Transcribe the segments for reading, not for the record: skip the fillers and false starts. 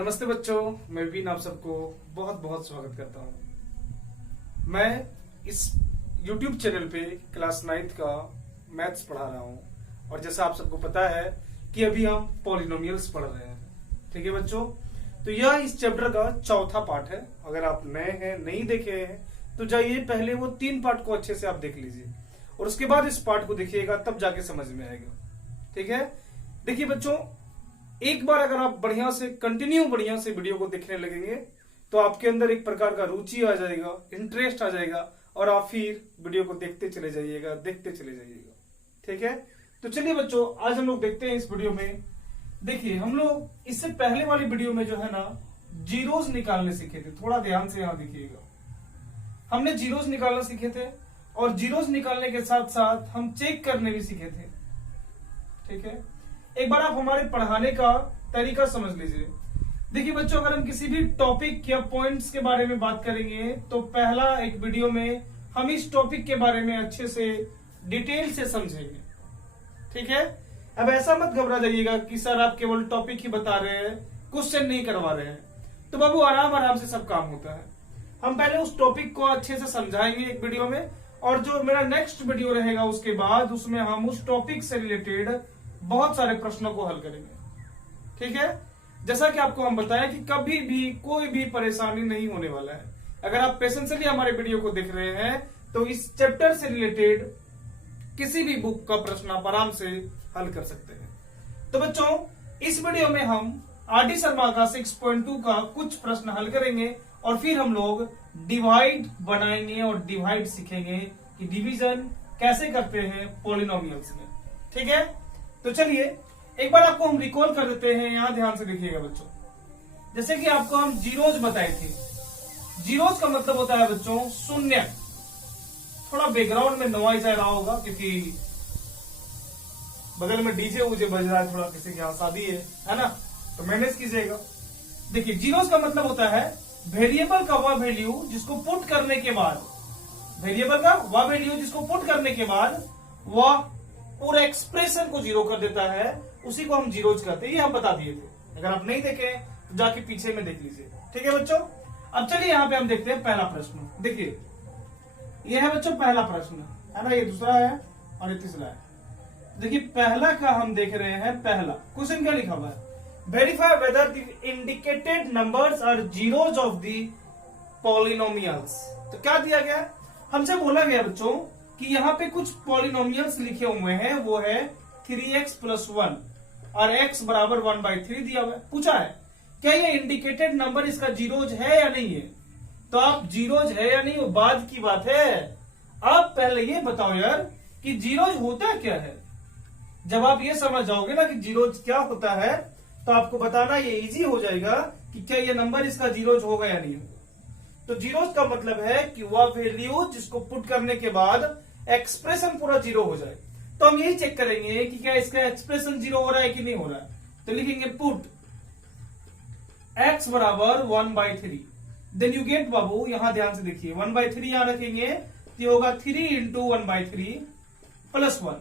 नमस्ते बच्चों, मैं विपिन आप सबको बहुत बहुत स्वागत करता हूं। मैं इस YouTube चैनल पे क्लास 9th का मैथ्स पढ़ा रहा हूं और जैसा आप सबको पता है कि अभी हम पॉलिनोमियल्स पढ़ रहे हैं। ठीक है बच्चों, तो यह इस चैप्टर का चौथा पार्ट है। अगर आप नए हैं, नहीं देखे हैं, तो जाइए पहले वो 3 पार्ट को अच्छे से आप देख लीजिए और उसके बाद इस पार्ट को देखिएगा, तब जाके समझ में आएगा। ठीक है, देखिए बच्चों, एक बार अगर आप बढ़िया से वीडियो को देखने लगेंगे तो आपके अंदर एक प्रकार का रुचि आ जाएगा, इंटरेस्ट आ जाएगा और आप फिर वीडियो को देखते चले जाइएगा। ठीक है, तो चलिए बच्चों, आज हम लोग देखते हैं इस वीडियो में। देखिए, हम लोग इससे पहले वाली वीडियो में जो है ना, जीरोस निकालने सीखे थे। थोड़ा ध्यान से यहां देखिएगा, हमने जीरोस निकालना सीखे थे और जीरोस निकालने के साथ साथ हम चेक करने भी सीखे थे। ठीक है, एक बार आप हमारे पढ़ाने का तरीका समझ लीजिए। देखिए बच्चों, अगर हम किसी भी टॉपिक या पॉइंट्स के बारे में बात करेंगे तो पहला एक वीडियो में हम इस टॉपिक के बारे में अच्छे से डिटेल से समझेंगे। ठीक है, अब ऐसा मत घबरा जाइएगा कि सर आप केवल टॉपिक ही बता रहे हैं, क्वेश्चन नहीं करवा रहे हैं। तो बाबू आराम से सब काम होता है। हम पहले उस टॉपिक को अच्छे से समझाएंगे एक वीडियो में, और जो मेरा नेक्स्ट वीडियो रहेगा उसके बाद उसमें हम उस टॉपिक से रिलेटेड बहुत सारे प्रश्नों को हल करेंगे। ठीक है, जैसा कि आपको हम बताया कि कभी भी कोई भी परेशानी नहीं होने वाला है। अगर आप पेशेंसली हमारे वीडियो को देख रहे हैं तो इस चैप्टर से रिलेटेड किसी भी बुक का प्रश्न आप आराम से हल कर सकते हैं। तो बच्चों, इस वीडियो में हम आर.डी. शर्मा का 6.2 का कुछ प्रश्न हल करेंगे और फिर हम लोग डिवाइड बनाएंगे और डिवाइड सीखेंगे कि डिवीजन कैसे करते हैं पॉलिनोमियल्स में। ठीक है, तो चलिए एक बार आपको हम रिकॉल कर देते हैं। यहां ध्यान से देखिएगा बच्चों, जैसे कि आपको हम जीरोज बताए थे। जीरोज का मतलब होता है बच्चों शून्य। थोड़ा बैकग्राउंड में नॉइज आ रहा होगा क्योंकि बगल में डीजे उजे बज रहा है, थोड़ा किसी के यहाँ शादी है ना, तो मैनेज कीजिएगा। देखिए, जीरोज का मतलब होता है वेरिएबल का वह वैल्यू जिसको पुट करने के बाद, वह पूरा एक्सप्रेशन को जीरो कर देता है, उसी को हम जीरोज कहते हैं। ये हम बता दिए थे। अगर आप नहीं देखे तो जाके पीछे में देख लीजिए। ठीक है बच्चों, अब चलिए यहाँ पे हम देखते हैं पहला प्रश्न। देखिए, ये है बच्चों पहला प्रश्न, है ना, ये दूसरा है और ये तीसरा है। देखिए, पहला का हम देख रहे हैं। पहला क्वेश्चन क्या लिखा हुआ है, verify whether the indicated numbers are zeroes of the polynomials. तो क्या दिया गया, हमसे बोला गया बच्चों कि यहाँ पे कुछ पॉलिनोमियल्स लिखे हुए हैं, वो है 3x + 1 और x = 1/3 दिया हुआ है। पूछा है क्या ये इंडिकेटेड नंबर इसका जीरोज है या नहीं है। तो आप जीरोज है या नहीं वो बाद की बात है। आप पहले ये बताओ यार कि जीरोज होता क्या है। जब आप ये समझ जाओगे ना कि जीरोज क्या होता है तो आपको बताना ये इजी हो जाएगा कि क्या ये नंबर इसका जीरोज होगा या नहीं होगा। तो जीरोज का मतलब है कि वह वैल्यू जिसको पुट करने के बाद एक्सप्रेशन पूरा जीरो हो जाए। तो हम यही चेक करेंगे कि क्या इसका एक्सप्रेशन जीरो हो रहा है कि नहीं हो रहा है। तो लिखेंगे put x = 1/3, then you get. बाबू यहां ध्यान से देखिए, 1/3 यहां रखेंगे तो ये होगा 3 × 1/3 + 1,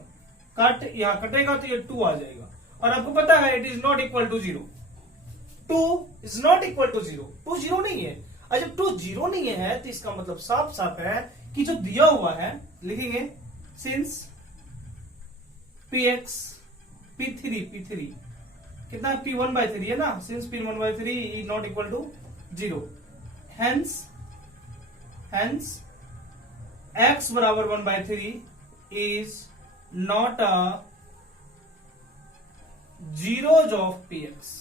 कट यहां कटेगा तो ये 2 आ जाएगा। और आपको पता है it is not equal to 0। 2 is not equal to 0। 2 zero नहीं है। और जब 2 जीरो नहीं है तो इसका मतलब साफ साफ है कि जो दिया हुआ है, लिखेंगे सिंस px p3 कितना है, p1/3 है ना, since p1/3 is not equal to 0, hence x = 1/3 is not a zeroes of px।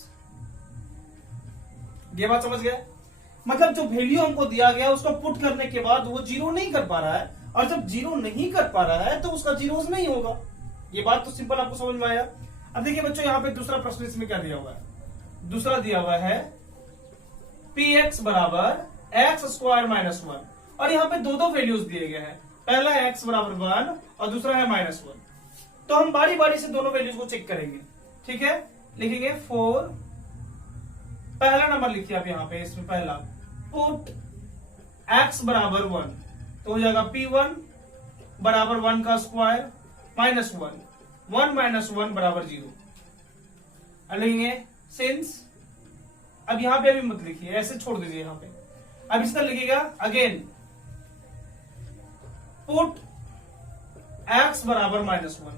ये बात समझ गए। मतलब जो वैल्यू हमको दिया गया उसको पुट करने के बाद वो जीरो नहीं कर पा रहा है, और जब जीरो नहीं कर पा रहा है तो उसका जीरोज नहीं होगा। ये बात तो सिंपल आपको समझ में आया। अब देखिए बच्चों, यहाँ पे दूसरा प्रश्न इसमें क्या दिया हुआ है। दूसरा दिया हुआ है px = x² - 1, और यहाँ पे दो वैल्यूज दिए गए हैं। पहला है x = 1 और दूसरा है -1। तो हम बारी बारी से दोनों वैल्यूज को चेक करेंगे। ठीक है, लिखेंगे 4, पहला नंबर लिखिए आप यहाँ पे, इसमें पहला पुट x = 1, तो हो जाएगा p1 = 1 का स्क्वायर -1, 1 - 1 = 0। लिखेंगे सिंस अब यहाँ पे अभी मत लिखिए, ऐसे छोड़ दीजिए यहाँ पे। अब इसका लिखिएगा अगेन पुट x बराबर -1,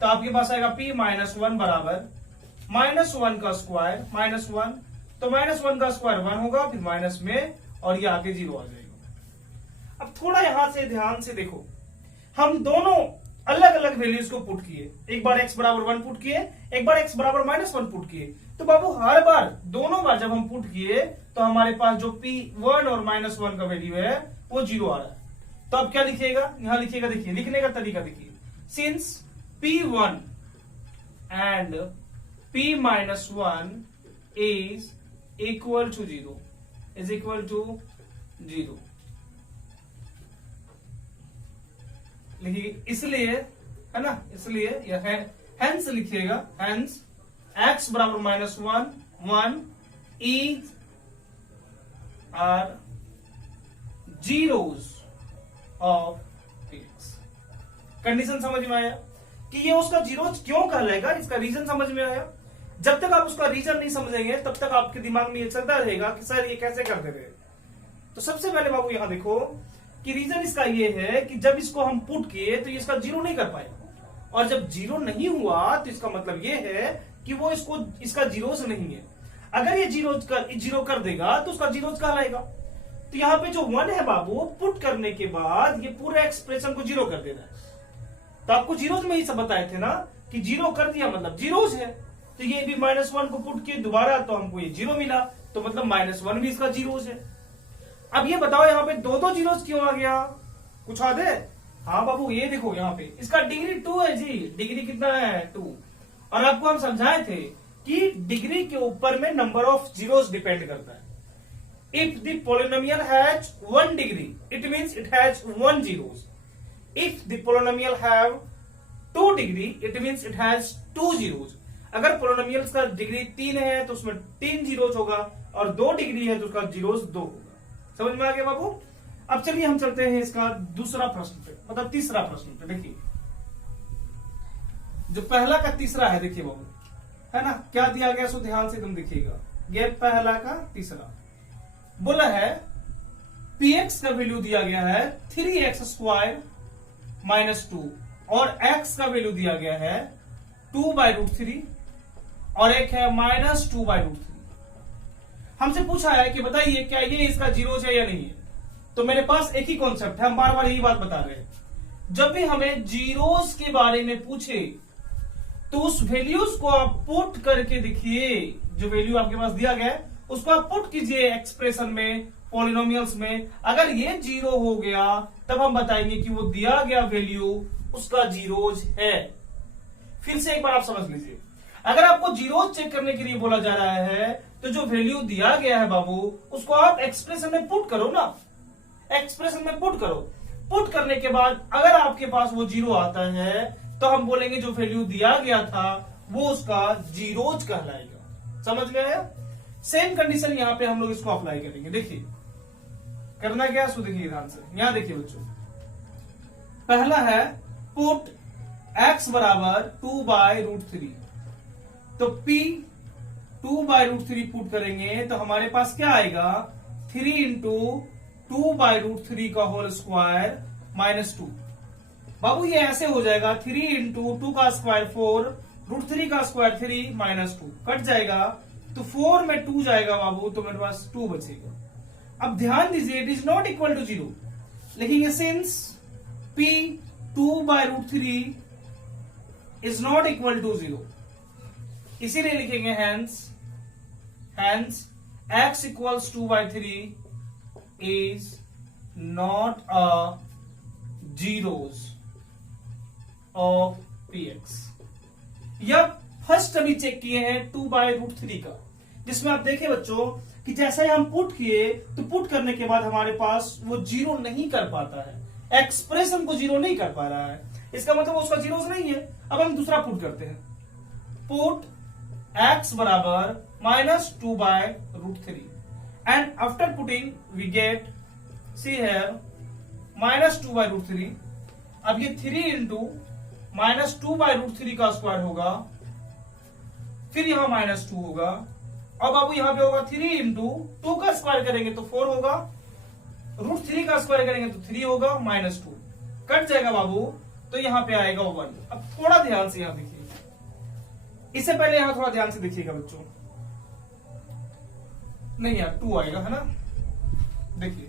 तो आपके पास आएगा p -1 बराबर -1 का स्क्वायर -1, तो -1 का स्क्वायर 1 होगा, फिर माइनस में, और ये आगे 0 आ जाएगा। अब थोड़ा यहां से ध्यान से देखो, हम दोनों अलग अलग वैल्यूज को पुट किए, एक बार x बराबर 1 पुट किए, एक बार x बराबर -1 पुट किए। तो बाबू हर बार दोनों बार जब हम पुट किए तो हमारे पास जो p1 और -1 का वैल्यू है वो 0 आ रहा है। तो अब क्या लिखिएगा, यहां लिखिएगा, देखिए लिखने का तरीका देखिए, since p1 and p-1 is equal to 0, is equal to 0 लिखिए, इसलिए है ना, इसलिए यह है, हेंस लिखिएगा, हेंस x बराबर -1 is are zeros of px। Condition समझ में आया कि ये उसका जीरो क्यों कहलाएगा, इसका रीजन समझ में आया। जब तक आप उसका रीजन नहीं समझेंगे तब तक आपके दिमाग में ये चलता रहेगा कि सर ये कैसे करते थे। तो सबसे पहले बाबू यहां देखो कि रीजन इसका ये है कि जब इसको हम पुट किए तो ये इसका जीरो नहीं कर पाएगा, और जब जीरो नहीं हुआ तो इसका मतलब ये है कि वो इसका जीरोस नहीं है। अगर ये जीरो कर देगा तो उसका जीरोस कहलाएगा। तो यहाँ पे जो 1 है बाबू, पुट करने के बाद ये पूरे एक्सप्रेशन को जीरो कर देना है। तो आपको जीरोस में ही सब बताए थे ना कि जीरो कर दिया मतलब जीरोस है। तो ये भी -1 को पुट किए दोबारा तो हमको ये 0 मिला, तो मतलब -1 भी इसका जीरोस है। अब ये बताओ यहाँ पे दो जीरोस क्यों आ गया, कुछ याद है? हाँ बाबू ये देखो यहाँ पे इसका डिग्री 2 है जी, डिग्री कितना है 2। और आपको हम समझाए थे कि डिग्री के ऊपर में नंबर ऑफ जीरोस डिपेंड करता है। If the polynomial has 1 degree it means it has 1 zeros. If the polynomial have 2 degree, it means it has 2 zeros। अगर पोलिनोमियल का डिग्री 3 है तो उसमें 3 जीरोस होगा, और 2 डिग्री है तो उसका जीरोस 2 होगा। समझ में आ गया बाबू? अब चलिए हम चलते हैं इसका दूसरा प्रश्न पे, मतलब तीसरा प्रश्न पे। देखिए जो पहला का तीसरा है, देखिए बाबू है ना क्या दिया गया, सो ध्यान से तुम देखिएगा। ये पहला का तीसरा बोला है px का वैल्यू दिया गया है 3x² -2, और x का वैल्यू दिया गया है 2/√3, और एक है -2/√3। हमसे पूछा है कि बताइए क्या ये इसका जीरोस है या नहीं है। तो मेरे पास एक ही कॉन्सेप्ट है, हम बार बार यही बात बता रहे हैं, जब भी हमें जीरोस के बारे में पूछे तो उस वैल्यूज को आप पुट करके देखिए, जो वैल्यू आपके पास दिया गया है उसको आप पुट कीजिए एक्सप्रेशन में, पॉलिनोमियल्स में। अगर ये 0 हो गया तब हम बताएंगे कि वो दिया गया वैल्यू उसका जीरोज है। फिर से एक बार आप समझ लीजिए, अगर आपको जीरोज चेक करने के लिए बोला जा रहा है तो जो वैल्यू दिया गया है बाबू उसको आप एक्सप्रेशन में पुट करो ना, एक्सप्रेशन में पुट करो। पुट करने के बाद अगर आपके पास वो 0 आता है तो हम बोलेंगे जो वैल्यू दिया गया था वो उसका जीरोज कहलाएगा। समझ गए? सेम कंडीशन यहां पे हम लोग इसको अप्लाई करेंगे। देखिए करना क्या, सो देखिए ध्यान से, यहां देखिए बच्चों, पहला है पुट x बराबर 2/√3, तो p 2/√3 पुट करेंगे तो हमारे पास क्या आएगा 3 × 2/√3 का होल स्क्वायर -2। बाबू ये ऐसे हो जाएगा 3 × 2 का स्क्वायर 4, √3 का स्क्वायर 3 -2 कट जाएगा, तो 4 में 2 जाएगा बाबू, तो मेरे पास 2 बचेगा। अब ध्यान दीजिए it is not equal to 0, लिखेंगे since p 2/√3 is not equal to 0, इसीलिए लिखेंगे hence x equals 2/3 is not a zeroes of px। यह फर्स्ट अभी चेक किए हैं 2/√3 का, जिसमें आप देखें बच्चों कि जैसा ही हम पुट किए तो पुट करने के बाद हमारे पास वो 0 नहीं कर पाता है, एक्सप्रेशन को 0 नहीं कर पा रहा है, इसका मतलब उसका जीरोस नहीं है। अब हम दूसरा पुट करते हैं, पुट x बराबर -2/√3, and after putting we get see here -2/√3। अब ये 3 × -2/√3 का स्क्वायर होगा, फिर यहां -2 होगा, और बाबू यहाँ पे होगा 3 इंटू 2 का स्क्वायर करेंगे तो 4 होगा, √3 का स्क्वायर करेंगे तो 3 होगा, -2 कट जाएगा बाबू, तो यहाँ पे आएगा 1। अब थोड़ा ध्यान से यहाँ देखिए, इससे पहले यहाँ थोड़ा ध्यान से देखिएगा बच्चों, नहीं यार 2 आएगा है ना। देखिए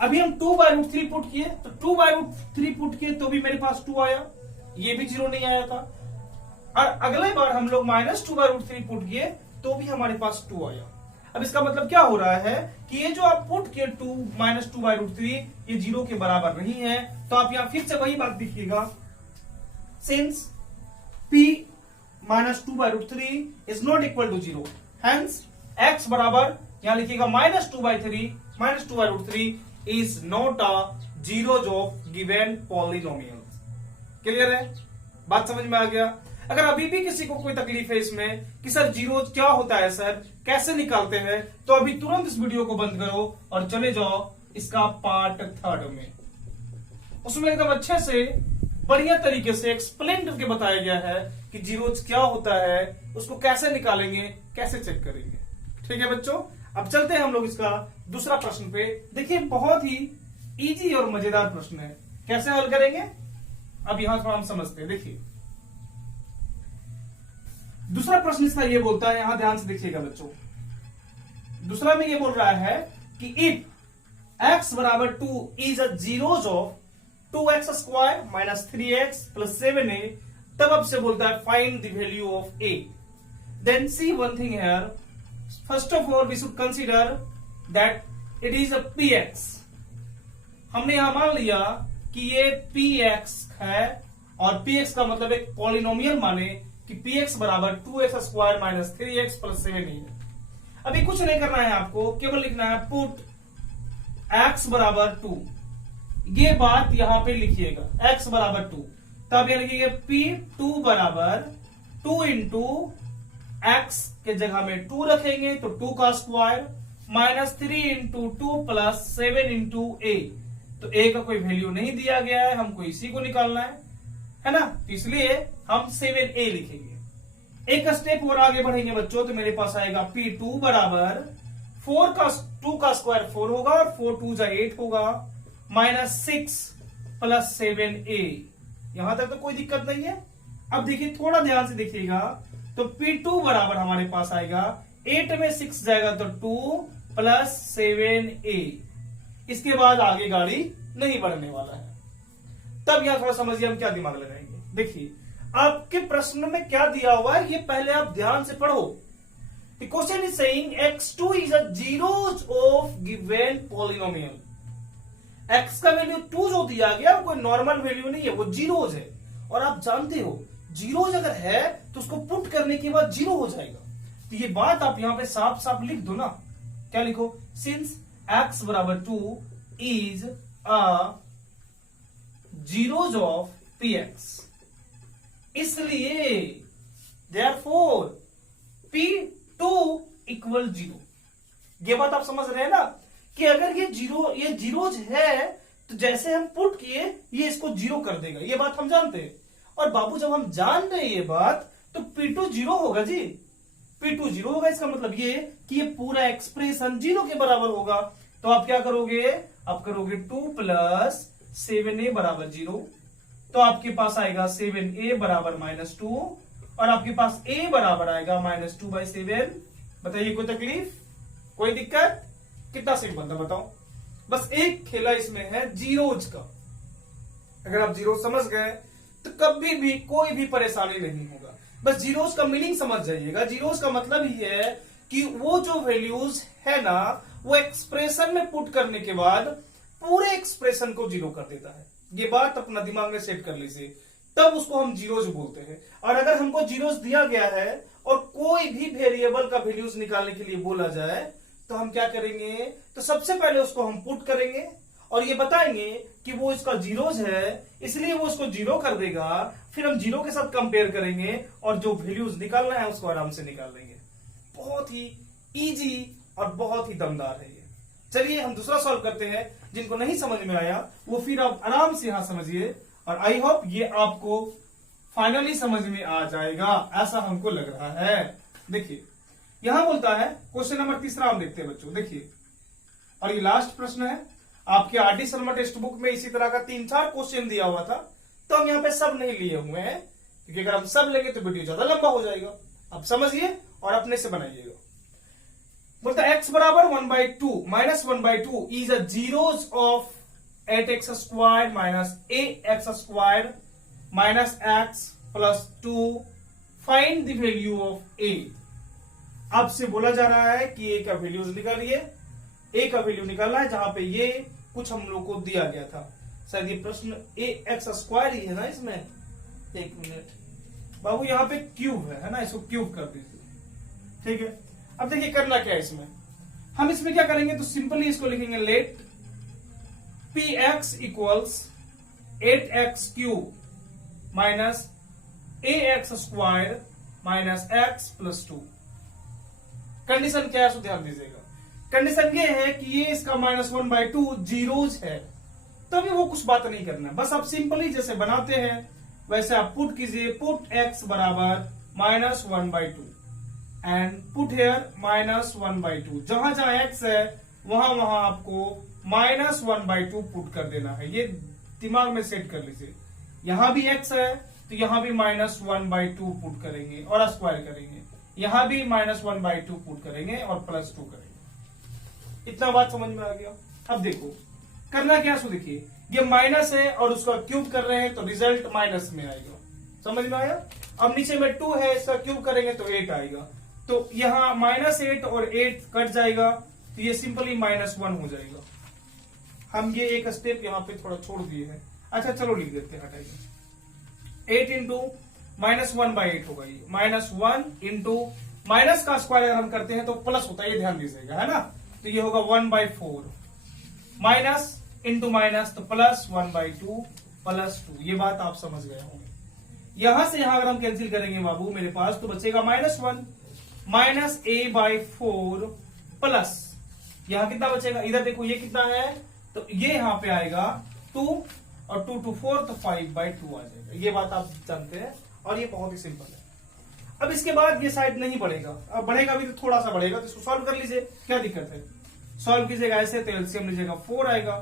अभी हम 2/√3 पुट किए, तो 2/√3 पुट किए तो भी मेरे पास 2 आया, ये भी 0 नहीं आया था। और अगले बार हम लोग -2/√3 पुट किए तो भी हमारे पास 2 आया। अब इसका मतलब क्या हो रहा है कि ये जो आप पुट किए 2/√3 ये 0 के बराबर नहीं है। तो आप यहां फिर से वही बात देखिएगा, since p -2/√3 is not equal to 0, hence x बराबर यहां लिखिएगा -2/√3 is not a zeroes of given polynomial. Clear है, बात समझ में आ गया। अगर अभी भी किसी को कोई तकलीफ है इसमें कि सर जीरोज क्या होता है, सर कैसे निकालते हैं, तो अभी तुरंत इस वीडियो को बंद करो और चले जाओ इसका पार्ट 3 में। उसमें एकदम अच्छे से बढ़िया तरीके से एक्सप्लेन करके बताया गया है कि जीरोज क्या होता है, उसको कैसे निकालेंगे, कैसे चेक करेंगे। ठीक है बच्चों, अब चलते हैं हम लोग इसका दूसरा प्रश्न पे। देखिए बहुत ही इजी और मजेदार प्रश्न है, कैसे हल करेंगे अब यहां थोड़ा हम समझते हैं। देखिए दूसरा प्रश्न इसका ये बोलता है, यहां ध्यान से देखिएगा बच्चों, दूसरा में ये बोल रहा है कि इफ x बराबर 2 is a zeroes of 2x² - 3x + 7a, तब अब से बोलता है find the value of a। Then see one thing here, first of all we should consider that it is a px। हमने यहां मान लिया कि ये px है और px का मतलब एक पॉलिनोमियल माने कि px बराबर 2x² - 3x + 7a। अभी कुछ नहीं करना है आपको, केवल लिखना है पुट x बराबर 2, ये बात यहां पे लिखिएगा x बराबर 2, तब यह लिखिएगा p2 बराबर 2 इंटू x के जगह में 2 रखेंगे तो 2 का स्क्वायर -3 इंटू 2 + 7 इंटू a। तो a का कोई वैल्यू नहीं दिया गया है, हमको इसी को निकालना है ना, तो इसलिए हम 7a लिखेंगे। एक स्टेप और आगे बढ़ेंगे बच्चों, तो मेरे पास आएगा p2 बराबर 2 का स्क्वायर 4 होगा और 4 2 जा 8 होगा, -6 + 7a। यहां तक तो कोई दिक्कत नहीं है। अब देखिए थोड़ा ध्यान से देखिएगा, तो p2 बराबर हमारे पास आएगा 8 में 6 जाएगा तो 2 + 7a। इसके बाद आगे गाड़ी नहीं बढ़ने वाला है। तब यहां थोड़ा समझिए हम क्या दिमाग लगाएंगे। देखिए आपके प्रश्न में क्या दिया हुआ है, ये पहले आप ध्यान से पढ़ो। The question is saying x2 is a zeros of given polynomial। x का वैल्यू 2 जो दिया गया वो कोई नॉर्मल वैल्यू नहीं है, वो जीरोज है। और आप जानते हो जीरोज अगर है तो उसको पुट करने के बाद 0 हो जाएगा। तो ये बात आप यहां पे साफ साफ लिख दो ना, क्या लिखो, सिंस x बराबर 2 is a zeroes of px, इसलिए therefore p2 = 0। ये बात आप समझ रहे हैं ना कि अगर ये जीरोज है तो जैसे हम पुट किए ये इसको 0 कर देगा, ये बात हम जानते हैं। और बाबू जब हम जान रहे हैं ये बात तो p2 0 होगा जी, p2 0 होगा। इसका मतलब ये कि ये पूरा एक्सप्रेशन 0 के बराबर होगा। तो आप क्या करोगे, आप करोगे 2 + 7a बराबर 0, तो आपके पास आएगा 7a बराबर -2 और आपके पास a बराबर आएगा -2/7। बताइए कोई तकलीफ, कोई दिक्कत, कितना सिंपल था बताओ। बस एक खेला इसमें है जीरोज का। अगर आप जीरो समझ गए तो कभी भी कोई भी परेशानी नहीं होगा। बस जीरोज का मीनिंग समझ जाइएगा। जीरोज का मतलब ही है कि वो जो वैल्यूज है ना वो एक्सप्रेशन में पुट करने के बाद पूरे एक्सप्रेशन को 0 कर देता है। ये बात अपना दिमाग में सेट कर लीजिए, तब उसको हम जीरोज बोलते हैं। और अगर हमको जीरोज दिया गया है और कोई भी वेरिएबल का वैल्यूज निकालने के लिए बोला जाए तो हम क्या करेंगे, तो सबसे पहले उसको हम पुट करेंगे और ये बताएंगे कि वो इसका जीरोज है, इसलिए वो उसको 0 कर देगा। फिर हम 0 के साथ कंपेयर करेंगे और जो वैल्यूज निकालना है उसको आराम से निकाल लेंगे। बहुत ही इजी और बहुत ही दमदार है ये। चलिए हम दूसरा सॉल्व करते हैं। जिनको नहीं समझ में आया वो फिर आप आराम से यहां समझिए और आई होप ये आपको फाइनली समझ में आ जाएगा, ऐसा हमको लग रहा है। देखिए यहां बोलता है क्वेश्चन नंबर तीसरा हम देखते हैं बच्चों, देखिए, और ये लास्ट प्रश्न है। आपके आरडी शर्मा टेक्स्ट बुक में इसी तरह का 3-4 क्वेश्चन दिया हुआ था, तो हम यहाँ पे सब नहीं लिए हुए हैं, क्योंकि अगर हम सब लेंगे तो वीडियो ज्यादा लंबा हो जाएगा। अब समझिए और अपने से बनाइएगा। बोलता है x बराबर 1/2 minus 1/2 is a zeroes of 8x square minus ax square minus x plus 2 find the value of a। आपसे बोला जा रहा है कि a का वैल्यूज निकालिए, a का वैल्यू निकालना है, जहां पे ये कुछ हम लोग को दिया गया था। शायद ये प्रश्न ax स्क्वायर ही है ना इसमें। एक मिनट बाबू, यहाँ पे क्यूब है ना, इसको क्यूब कर दीजिए, ठीक है। अब देखिए करना क्या है इसमें, हम इसमें क्या करेंगे, तो सिंपली इसको लिखेंगे let px equals 8x cube minus ax square minus x plus 2। Condition क्या है, ध्यान दीजिएगा। कंडीशन ये है कि ये इसका -1/2 जीरोज है, तो अभी वो कुछ बात नहीं करना है, बस आप सिंपली जैसे बनाते हैं वैसे आप पुट कीजिए, पुट x बराबर -1/2 एंड पुट हेयर -1/2। जहां जहां x है वहां वहां आपको -1/2 पुट कर देना है, ये दिमाग में सेट कर लीजिए। यहां भी x है तो यहां भी -1/2 पुट करेंगे और स्क्वायर करेंगे, यहां भी -1/2 पुट करेंगे और प्लस 2 करेंगे। इतना बात समझ में आ गया। अब देखो करना क्या, सो देखिए ये माइनस है और उसका क्यूब कर रहे हैं तो रिजल्ट माइनस में आएगा, समझ में आया। अब नीचे में 2 है, इसका क्यूब करेंगे तो 8 आएगा, तो यहां -8 और 8 कट जाएगा, तो ये सिंपली -1 हो जाएगा। हम ये एक स्टेप यहाँ पे थोड़ा छोड़ दिए हैं। अच्छा चलो लिख देते हैं, हटाइए। 8 इंटू -1/8 होगा, ये -1 इंटू माइनस का स्क्वायर अगर हम करते हैं तो प्लस होता है, ये ध्यान दीजिएगा, है ना। तो ये होगा 1/4 माइनस इंटू माइनस तो प्लस 1/2 प्लस 2। ये बात आप समझ गए होंगे। यहां से यहां अगर हम कैंसिल करेंगे बाबू मेरे पास, तो बचेगा -1 माइनस a/4 प्लस यहां कितना बचेगा, इधर देखो ये कितना है, तो ये यहां पे आएगा 2 और 2 to 4 तो 5/2 आ जाएगा। ये बात आप जानते हैं और ये बहुत ही सिंपल है। अब इसके बाद ये साइड नहीं बढ़ेगा, अब बढ़ेगा भी तो थोड़ा सा बढ़ेगा, तो इसको सॉल्व कर लीजिए, क्या दिक्कत है। सॉल्व कीजिएगा ऐसे, तो एलसीएम लीजिएगा 4 आएगा,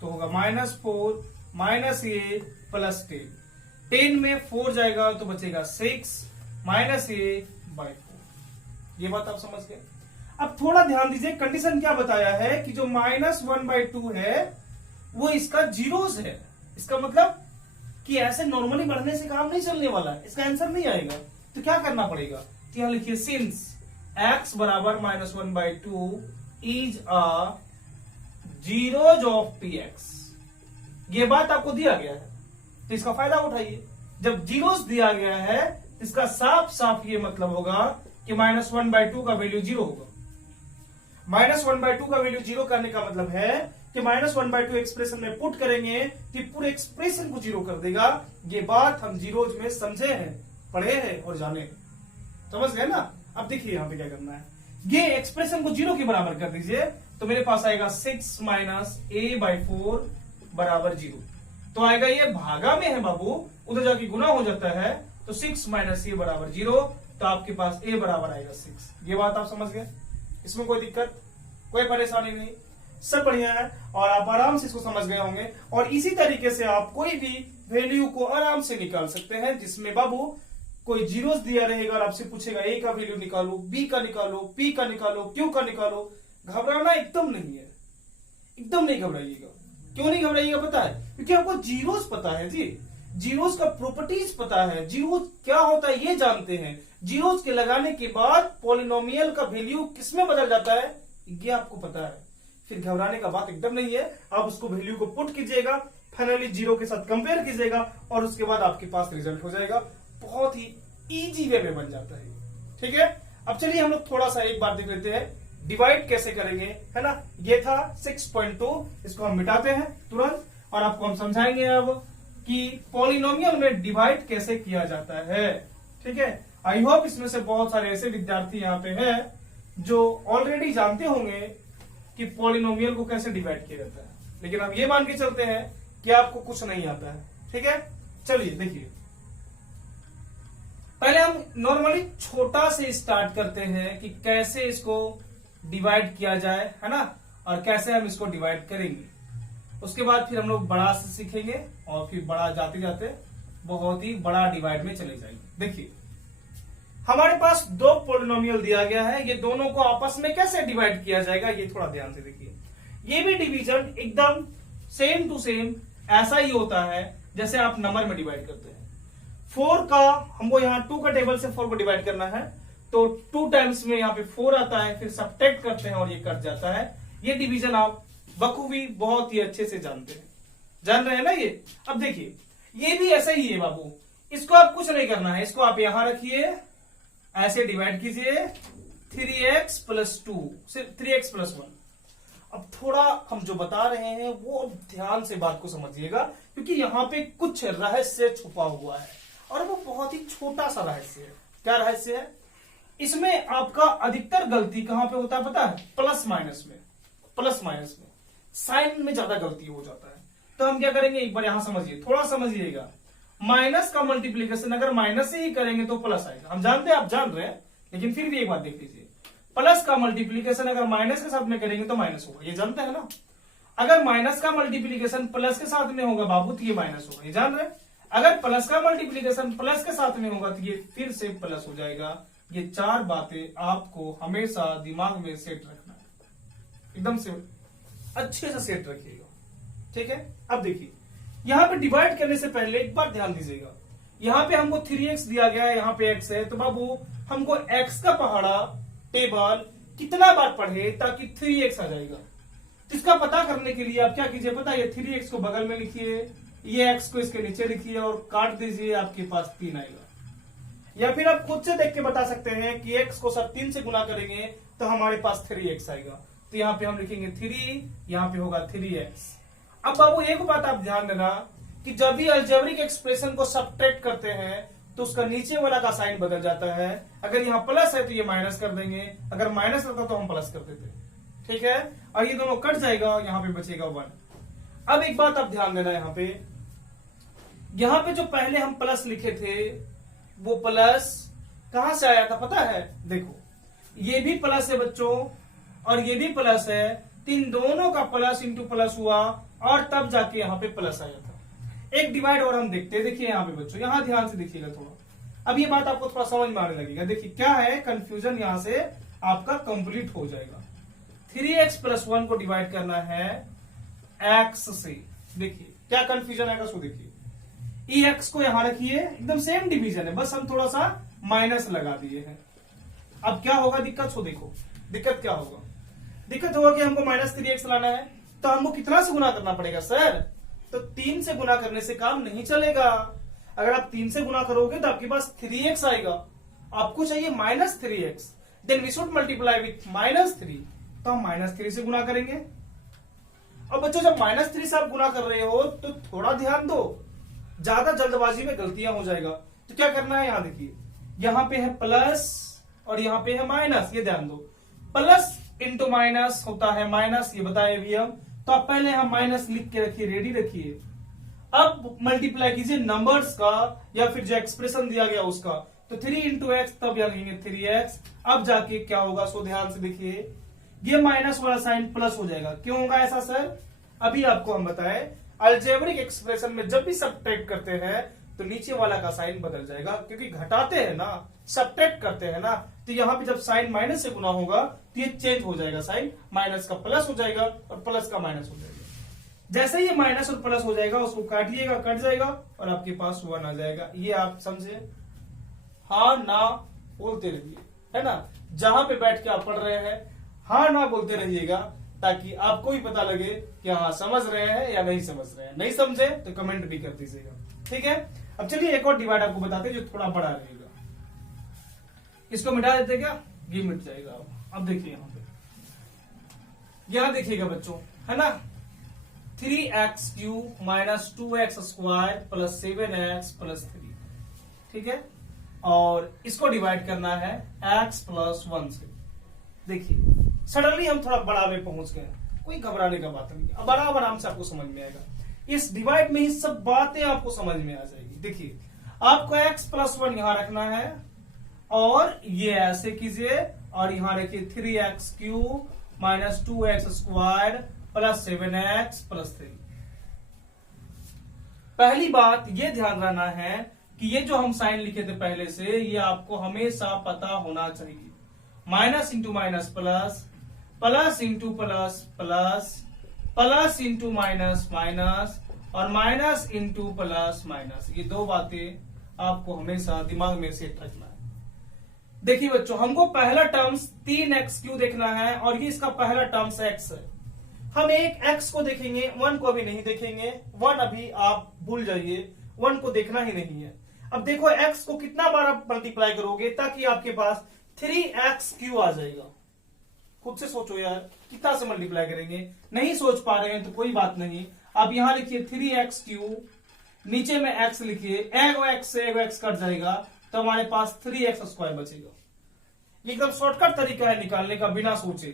तो होगा -4 माइनस a प्लस 10। 10 में 4 जाएगा तो बचेगा 6 माइनस a/4। ये बात आप समझ गए। अब थोड़ा ध्यान दीजिए, कंडीशन क्या बताया है कि जो -1/2 है वो इसका जीरोस है। इसका मतलब कि ऐसे नॉर्मली बढ़ने से काम नहीं चलने वाला है, इसका आंसर नहीं आएगा। तो क्या करना पड़ेगा, तो यहां लिखिए सिंस x बराबर -1/2 is a zeroes of px। ये बात आपको दिया गया है तो इसका फायदा उठाइए। जब जीरोस दिया गया है इसका साफ साफ ये मतलब होगा कि -1/2 का वैल्यू 0 होगा। -1/2 का वैल्यू 0 करने का मतलब है कि -1/2 एक्सप्रेशन में पुट करेंगे कि पूरे एक्सप्रेशन को 0 कर देगा। ये बात हम जीरोज में समझे हैं, पढ़े हैं और जाने हैं, समझ गए ना। अब देखिए यहां पे क्या करना है, ये एक्सप्रेशन को 0 के बराबर कर दीजिए, तो मेरे पास आएगा 6 माइनस a/4 बराबर 0। तो आएगा, ये भागा में है बाबू, उधर जाके गुना हो जाता है, तो 6 माइनस a बराबर 0, तो आपके पास a बराबर आएगा 6। ये बात आप समझ गए, इसमें कोई दिक्कत कोई परेशानी नहीं, सब बढ़िया है और आप आराम से इसको समझ गए होंगे। और इसी तरीके से आप कोई भी वैल्यू को आराम से निकाल सकते हैं जिसमें बाबू कोई जीरोस दिया रहेगा और आपसे पूछेगा a का वैल्यू निकालो, b का निकालो, p का निकालो, q का निकालो। घबराना एकदम नहीं है, एकदम नहीं घबराइएगा। क्यों नहीं घबराइएगा पता है, क्योंकि आपको जीरोस पता है जी, जीरोस का प्रॉपर्टीज पता है, जीरोस क्या होता है ये जानते हैं। जीरोस के लगाने के बाद पॉलिनोमियल का वैल्यू किसमें बदल जाता है ये आपको पता है। फिर घबराने का बात एकदम नहीं है, आप उसको वैल्यू को पुट कीजिएगा, फाइनली 0 के साथ कंपेयर कीजिएगा और उसके बाद आपके पास रिजल्ट हो जाएगा। बहुत ही इजी वे में बन जाता है, ठीक है। अब चलिए हम लोग थोड़ा सा एक बार देख लेते हैं डिवाइड कैसे करेंगे, है ना। ये था 6.2, इसको हम मिटाते हैं तुरंत और आपको हम समझाएंगे अब कि पॉलिनोमियल में डिवाइड कैसे किया जाता है, ठीक है। आई होप इसमें से बहुत सारे ऐसे विद्यार्थी यहाँ पे हैं जो ऑलरेडी जानते होंगे कि पॉलिनोमियल को कैसे डिवाइड किया जाता है, लेकिन हम ये मान के चलते हैं कि आपको कुछ नहीं आता है, ठीक है। चलिए देखिए, पहले हम नॉर्मली छोटा से स्टार्ट करते हैं कि कैसे इसको डिवाइड किया जाए, है ना, और कैसे हम इसको डिवाइड करेंगे। उसके बाद फिर हम लोग बड़ा से सीखेंगे और फिर बड़ा जाते जाते बहुत ही बड़ा डिवाइड में चले जाएंगे। देखिए हमारे पास दो पॉलिनोमियल दिया गया है, ये दोनों को आपस में कैसे डिवाइड किया जाएगा ये थोड़ा ध्यान से देखिए। ये भी डिवीजन एकदम सेम टू सेम ऐसा ही होता है जैसे आप नंबर में डिवाइड करते हैं। 4 का हमको यहाँ 2 का टेबल से 4 को डिवाइड करना है, तो 2 टाइम्स में यहाँ पे 4 आता है, फिर सब्ट्रैक्ट करते हैं और ये कट जाता है। ये डिवीजन आप बखूबी बहुत ही अच्छे से जानते हैं, जान रहे हैं ना ये। अब देखिए ये भी ऐसा ही है बाबू, इसको आप कुछ नहीं करना है, इसको आप यहां रखिए, ऐसे डिवाइड कीजिए 3x + 2 सिर्फ 3x + 1। अब थोड़ा हम जो बता रहे हैं वो ध्यान से बात को समझिएगा, क्योंकि यहाँ पे कुछ रहस्य छुपा हुआ है और वो बहुत ही छोटा सा रहस्य है। क्या रहस्य है? इसमें आपका अधिकतर गलती कहां पे होता है पता है? प्लस माइनस में। प्लस माइनस में साइन में ज्यादा गलती हो जाता है। तो हम क्या करेंगे, एक बार यहां समझिए, थोड़ा समझिएगा। माइनस का मल्टीप्लीकेशन अगर माइनस से ही करेंगे तो प्लस आएगा, हम जानते हैं, आप जान रहे हैं, लेकिन फिर भी एक बात देख लीजिए, प्लस का मल्टीप्लीकेशन अगर माइनस के साथ में करेंगे तो माइनस होगा, ये जानते हैं ना। अगर माइनस का मल्टीप्लीकेशन प्लस के साथ में होगा बाबू तो ये माइनस होगा, ये जान रहे हैं। अगर प्लस का मल्टीप्लीकेशन प्लस के साथ में होगा तो ये फिर से प्लस हो जाएगा। ये 4 बातें आपको हमेशा दिमाग में सेट रखना है, एकदम से अच्छे से सेट रखिएगा, ठीक है। अब देखिए यहां पे डिवाइड करने से पहले एक बार ध्यान दीजिएगा, यहां पे हमको 3x दिया गया है, यहां पे x है, तो बाबू हमको x का पहाड़ा टेबल कितना बार पढ़े ताकि 3x आ जाएगा। तो इसका पता करने के लिए आप क्या कीजिए पता है, 3x को बगल में लिखिए, ये x को इसके नीचे लिखिए और काट दीजिए, आपके पास 3 आएगा। या फिर आप खुद से देख के बता सकते हैं कि x को सब 3 से गुना करेंगे तो हमारे पास 3x आएगा। तो यहाँ पे हम लिखेंगे 3, यहाँ पे होगा 3x। अब बाबू एक बात आप ध्यान देना कि जब भी अलजेब्रिक एक्सप्रेशन को सब्ट्रैक्ट करते हैं तो उसका नीचे वाला का साइन बदल जाता है। अगर यहाँ प्लस है तो ये माइनस कर देंगे, अगर माइनस रहता तो हम प्लस कर देते, ठीक है। और ये दोनों कट जाएगा, यहाँ पे बचेगा 1। अब एक बात आप ध्यान देना, यहाँ पे जो पहले हम प्लस लिखे थे वो प्लस कहां से आया था पता है? देखो ये भी प्लस है बच्चों और ये भी प्लस है, तो इन दोनों का प्लस इंटू प्लस हुआ और तब जाके यहाँ पे प्लस आया था। एक डिवाइड और हम देखते हैं, देखिए यहाँ पे बच्चों, यहाँ ध्यान से देखिएगा थोड़ा, अब ये बात आपको थोड़ा समझ में आने लगेगा। देखिए क्या है कंफ्यूजन, यहाँ से आपका कंप्लीट हो जाएगा। 3x + 1 को डिवाइड करना है x से। देखिए क्या कंफ्यूजन आएगा, सो देखिए x को यहां रखिए, एकदम सेम डिवीजन है, बस हम थोड़ा सा माइनस लगा दिए हैं। अब क्या होगा दिक्कत, सो देखो दिक्कत क्या होगा, दिक्कत होगा कि हमको -3x लाना है, तो हमको कितना से गुना करना पड़ेगा सर? तो 3 से गुना करने से काम नहीं चलेगा। अगर आप 3 से गुना करोगे तो आपके पास 3x आएगा, आपको चाहिए -3x, then we should multiply with -3, तो हम -3 से गुना करेंगे। अब बच्चों जब -3 से आप गुना कर रहे हो तो थोड़ा ध्यान दो, ज्यादा जल्दबाजी में गलतियां हो जाएगा। तो क्या करना है, यहां देखिए, यहां पे है प्लस और यहां पे है माइनस, ये ध्यान दो, प्लस इंटू माइनस होता है माइनस, ये बताए भी हम। तो आप पहले यहां माइनस लिख के रखिए, रेडी रखिए। अब मल्टीप्लाई कीजिए नंबर्स का या फिर जो एक्सप्रेशन दिया गया उसका, तो 3 × x, तब यहाँ लिखेंगे 3x। अब जाके क्या होगा, सो ध्यान से देखिए, ये माइनस वाला साइन प्लस हो जाएगा। क्यों होगा ऐसा सर? अभी आपको हम बताएं, अलजेब्रिक एक्सप्रेशन में जब भी सब्ट्रैक्ट करते हैं तो नीचे वाला का साइन बदल जाएगा, क्योंकि घटाते हैं ना, सब्ट्रैक्ट करते हैं ना, तो यहाँ पे जब साइन माइनस से गुना होगा तो ये चेंज हो जाएगा, साइन माइनस का प्लस हो जाएगा और प्लस का माइनस हो जाएगा। जैसे ये माइनस और प्लस हो जाएगा उसको काटिएगा, कट जाएगा और आपके पास 1 आ जाएगा। ये आप समझे? हाँ ना बोलते रहिए, है ना, जहां पे बैठ के आप पढ़ रहे हैं हाँ ना बोलते रहिएगा, ताकि आपको भी पता लगे कि हाँ समझ रहे हैं या नहीं समझ रहे हैं। नहीं समझे तो कमेंट भी कर दीजिएगा, ठीक है। अब चलिए एक और डिवाइड आपको बताते हैं जो थोड़ा बड़ा रहेगा। इसको मिटा देते क्या, ये मिट जाएगा। अब देखिए यहाँ पे, यहां देखिएगा बच्चों, है ना, 3x³ - 2x² + 7x + 3, ठीक है। और इसको डिवाइड करना है x + 1 से। देखिए सडनली हम थोड़ा बड़ा में पहुंच गए, कोई घबराने का बात नहीं, अब आराम से आपको समझ में आएगा। इस डिवाइड में ही सब बातें आपको समझ में आ जाएगी। देखिए आपको x प्लस 1 यहां रखना है और ये ऐसे कीजिए और यहां रखिए 3x cube minus 2x square plus 7x plus 3। पहली बात ये ध्यान रखना है कि ये जो हम साइन लिखे थे पहले से, ये आपको हमेशा पता होना चाहिए। Minus into minus plus, plus into plus plus, plus into minus minus और माइनस इंटू प्लस माइनस, ये दो बातें आपको हमेशा दिमाग में सेट रखना है। देखिए बच्चों, हमको पहला टर्म्स 3x क्यों देखना है और ये इसका पहला टर्म्स x है। हम एक x को देखेंगे, 1 को अभी नहीं देखेंगे। 1 अभी आप भूल जाइए, 1 को देखना ही नहीं है। अब देखो x को कितना बार आप मल्टीप्लाई करोगे ताकि आपके पास 3x क्यू आ जाएगा। खुद से सोचो यार, कितना से मल्टीप्लाई करेंगे? नहीं सोच पा रहे हैं तो कोई बात नहीं, आप यहां लिखिए 3x क्यू, नीचे में x लिखिए, एगो x से एगो x कट जाएगा तो हमारे पास 3x स्क्वायर बचेगा। एकदम शॉर्टकट तरीका है निकालने का बिना सोचे,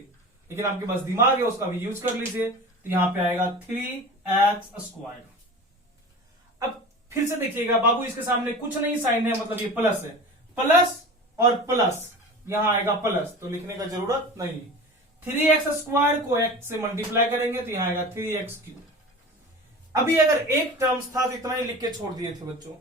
लेकिन आपके पास दिमाग है उसका भी यूज कर लीजिए। तो यहां पे आएगा 3x स्क्वायर। अब फिर से देखिएगा बाबू, इसके सामने कुछ नहीं साइन है, मतलब ये प्लस है, प्लस और प्लस यहां आएगा प्लस, तो लिखने का जरूरत नहीं। 3x स्क्वायर को x से मल्टीप्लाई करेंगे तो यहां आएगा 3x क्यूब। अभी अगर एक टर्म्स था तो इतना ही लिख के छोड़ दिए थे बच्चों।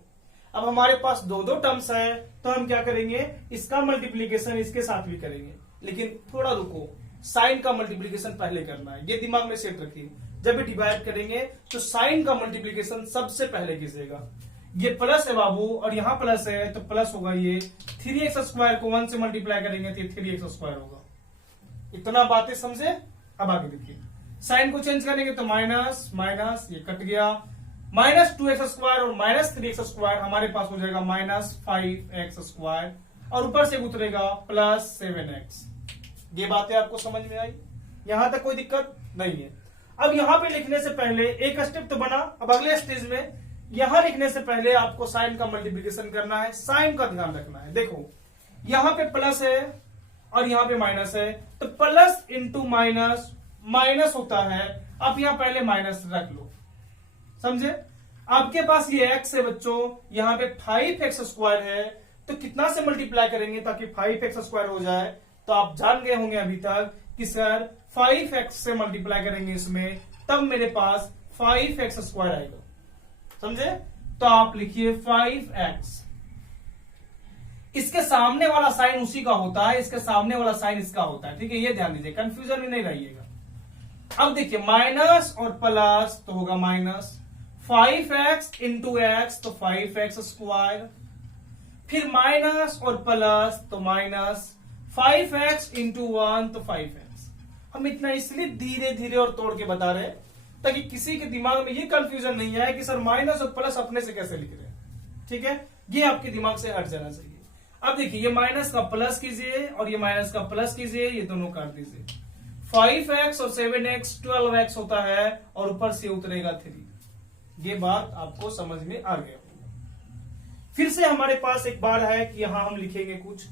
अब हमारे पास दो दो टर्म्स है तो हम क्या करेंगे, इसका मल्टीप्लीकेशन इसके साथ भी करेंगे। लेकिन थोड़ा रुको, साइन का मल्टीप्लीकेशन पहले करना है, ये दिमाग में सेट रखिए। जब भी डिवाइड करेंगे तो साइन का मल्टीप्लीकेशन सबसे पहले कीजिएगा। ये प्लस है बाबू और यहां प्लस है तो प्लस होगा ये 3x स्क्वायर को 1 से मल्टीप्लाई करेंगे तो 3x स्क्वायर होगा। इतना बातें समझे? अब आगे देखिए, साइन को चेंज करेंगे तो माइनस माइनस, ये कट गया, माइनस 2x स्क्वायर और माइनस 3x स्क्वायर हमारे पास हो जाएगा माइनस 5x स्क्वायर और ऊपर से उतरेगा प्लस 7x। ये बातें आपको समझ में आई? यहां तक कोई दिक्कत नहीं है। अब यहां पे लिखने से पहले एक स्टेप तो बना, अब अगले स्टेज में यहां लिखने से पहले आपको साइन का मल्टीप्लिकेशन करना है। साइन का ध्यान रखना है। देखो यहां पे प्लस है और यहां पे माइनस है, तो प्लस इंटू माइनस माइनस होता है। अब यहां पहले माइनस रख लो, समझे? आपके पास ये x है बच्चों, यहां पे 5x स्क्वायर है, तो कितना से मल्टीप्लाई करेंगे ताकि 5x स्क्वायर हो जाए? तो आप जान गए होंगे अभी तक कि सर 5x से मल्टीप्लाई करेंगे इसमें, तब मेरे पास 5x स्क्वायर आएगा, समझे? तो आप लिखिए 5x। इसके सामने वाला साइन उसी का होता है, इसके सामने वाला साइन इसका होता है, ठीक है? ये ध्यान दीजिए, कंफ्यूजन में नहीं रहिएगा। अब देखिए माइनस और प्लस तो होगा माइनस, 5x इंटू एक्स तो 5x स्क्वायर, फिर माइनस और प्लस तो माइनस 5x इंटू 1 तो 5x। हम इतना इसलिए धीरे धीरे और तोड़ के बता रहे हैं ताकि किसी के दिमाग में ये कंफ्यूजन नहीं आए कि सर माइनस और प्लस अपने से कैसे लिख रहे हैं, ठीक है? ये आपके दिमाग से हट जाना चाहिए। अब देखिए ये माइनस का प्लस कीजिए और ये माइनस का प्लस कीजिए, ये दोनों काट दीजिए। 5x और 7x 12x होता है और ऊपर से उतरेगा 3। ये बात आपको समझ में आ गया। फिर से हमारे पास एक बार है कि यहां हम लिखेंगे कुछ,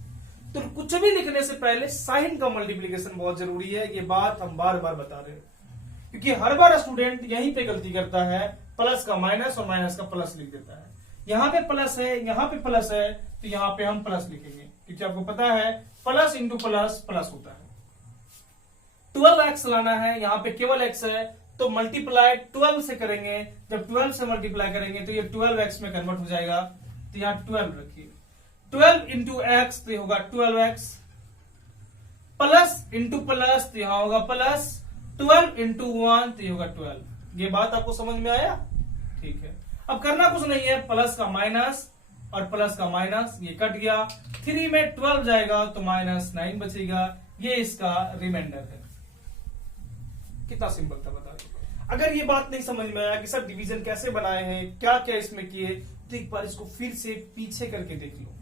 तो कुछ भी लिखने से पहले साइन का मल्टीप्लिकेशन बहुत जरूरी है। ये बात हम बार बार बता रहे हैं क्योंकि हर बार स्टूडेंट यहीं पे गलती करता है, प्लस का माइनस और माइनस का प्लस लिख देता है। यहां पे प्लस है, यहां पे प्लस है, तो यहां पे हम प्लस लिखेंगे क्योंकि आपको पता है प्लस इंटू प्लस प्लस होता है। 12x लाना है, यहां पे केवल x है तो मल्टीप्लाई 12 से करेंगे। जब 12 से मल्टीप्लाई करेंगे तो ये 12x में कन्वर्ट हो जाएगा, तो यहां 12 रखिए। 12 इंटू एक्स तो होगा 12x, प्लस इंटू प्लस तो यहां होगा प्लस 12 इंटू 1 तो ये होगा 12। ये बात आपको समझ में आया? ठीक है। अब करना कुछ नहीं है, प्लस का माइनस और प्लस का माइनस, ये कट गया। 3 में 12 जाएगा तो माइनस 9 बचेगा। ये इसका रिमाइंडर है। कितना सिंपल था बता दो। अगर ये बात नहीं समझ में आया कि सर डिवीजन कैसे बनाए हैं, क्या क्या इसमें किए, तो एक बार इसको फिर से पीछे करके देख लो।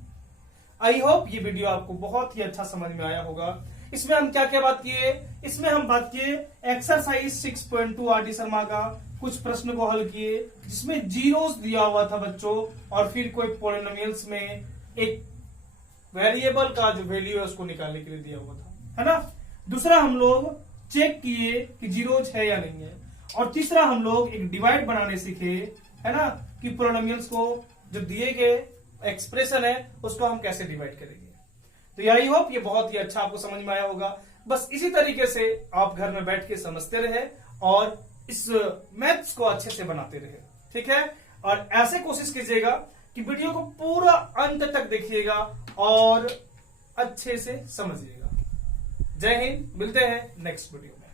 आई होप ये वीडियो आपको बहुत ही अच्छा समझ में आया होगा। इसमें हम क्या क्या बात किए? इसमें हम बात किए एक्सरसाइज 6.2 आर डी शर्मा का कुछ प्रश्न को हल किए जिसमें जीरोस दिया हुआ था बच्चों, और फिर कोई पॉलिनोमियल्स में एक वेरिएबल का जो वैल्यू है उसको निकालने के लिए दिया हुआ था, है ना? दूसरा हम लोग चेक किए कि जीरोज है या नहीं है, और तीसरा हम लोग एक डिवाइड बनाने सीखे, है ना, कि पॉलिनोमियल्स को जो दिए गए एक्सप्रेशन है उसको हम कैसे डिवाइड करेंगे। तो आई होप ये बहुत ही अच्छा आपको समझ में आया होगा। बस इसी तरीके से आप घर में बैठ के समझते रहे और इस मैथ्स को अच्छे से बनाते रहे, ठीक है। और ऐसे कोशिश कीजिएगा कि वीडियो को पूरा अंत तक देखिएगा और अच्छे से समझिएगा। जय हिंद, मिलते हैं नेक्स्ट वीडियो में।